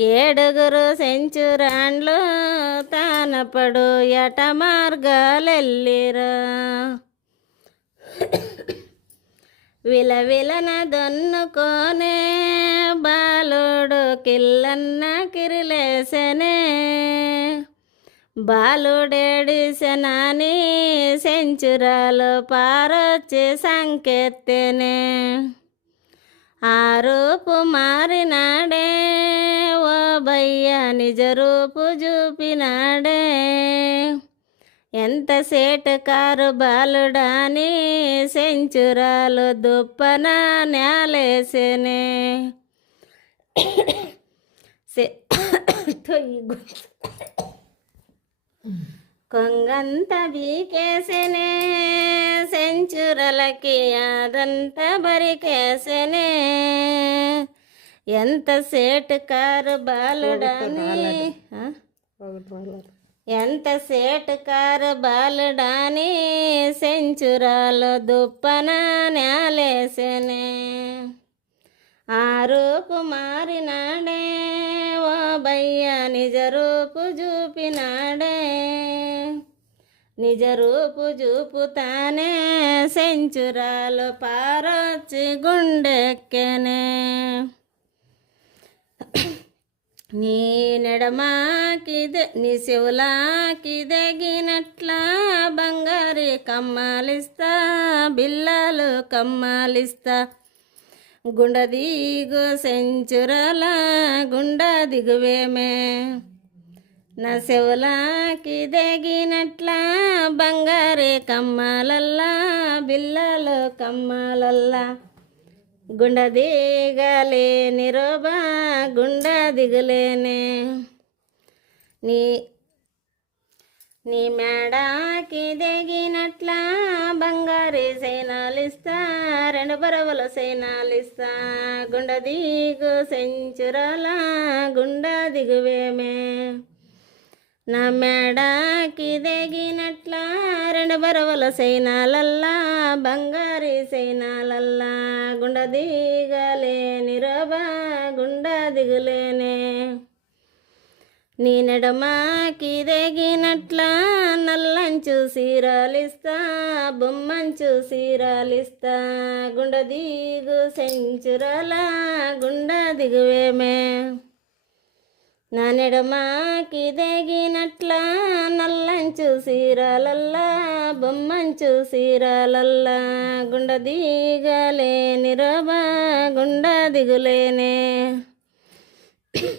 ఏడుగురు సెంచురాండ్లు తానపడు ఎట మార్గాలెల్లిరా విలవిలన దొన్నుకోనే బాలుడు కిల్లన్న కిరిలేసెనే బాలుడేడిసెనాని సెంచురాలు పారొచ్చి సంకెత్తెనే ఆ రూపు మారినాడే ఓ బయ్య నిజ రూపు చూపినాడే ఎంత సేటకారు బాలుడాని సెంచురాలు దుప్పన నేలేసెనే కొంగంత బీకేసెనే సెంచురలకి అదంత బరికేసెనే ఎంత సేటుకారు బాలుడాని ఎంత సేటుకారు బాలుడాని సెంచురాలు దుప్పన నేలేసెనే ఆ రూపు మారినాడే ఓ బయ్య నిజ రూపు చూపినాడే నిజ రూపు చూపుతానే సెంచురాలు పారొచ్చి గుండెక్కెనే నీ నెడమాకిదే నీ శివులాకి దగినట్లా బంగారి కమ్మాలిస్తా బిల్లాలు కమ్మాలిస్తా గుండ దిగు సెంచురాల గుండ దిగువేమే నా శివులాకి దగినట్లా బంగారే కమ్మాలల్లా బిల్లలు కమ్మాలల్లా గుండ దిగలేని రోబా గుండ దిగులేనే నీ మేడాకి దగినట్లా బంగారే సైనాలిస్తా రెండు బరవల సైనాలిస్తా గుండ దిగు సెంచురాల గుండ దిగువేమే నా మేడాకి దగినట్లా రెండు బరవల సైనాలల్లా బంగారీ సైనాలల్లా గుండ దిగలేని రోబా గుండ దిగులేనే నీ నెడమాకి దగినట్లా నల్లంచు సీరాలిస్తా బొమ్మంచు సీరాలిస్తా గుండ దిగు సెంచురాల గుండ దిగువేమే నా నెడమాకి దగినట్లా నల్లంచు సీరాలల్లా బొమ్మంచు సీరాలల్లా గుండ దిగలేని రోబా గుండ దిగులేనే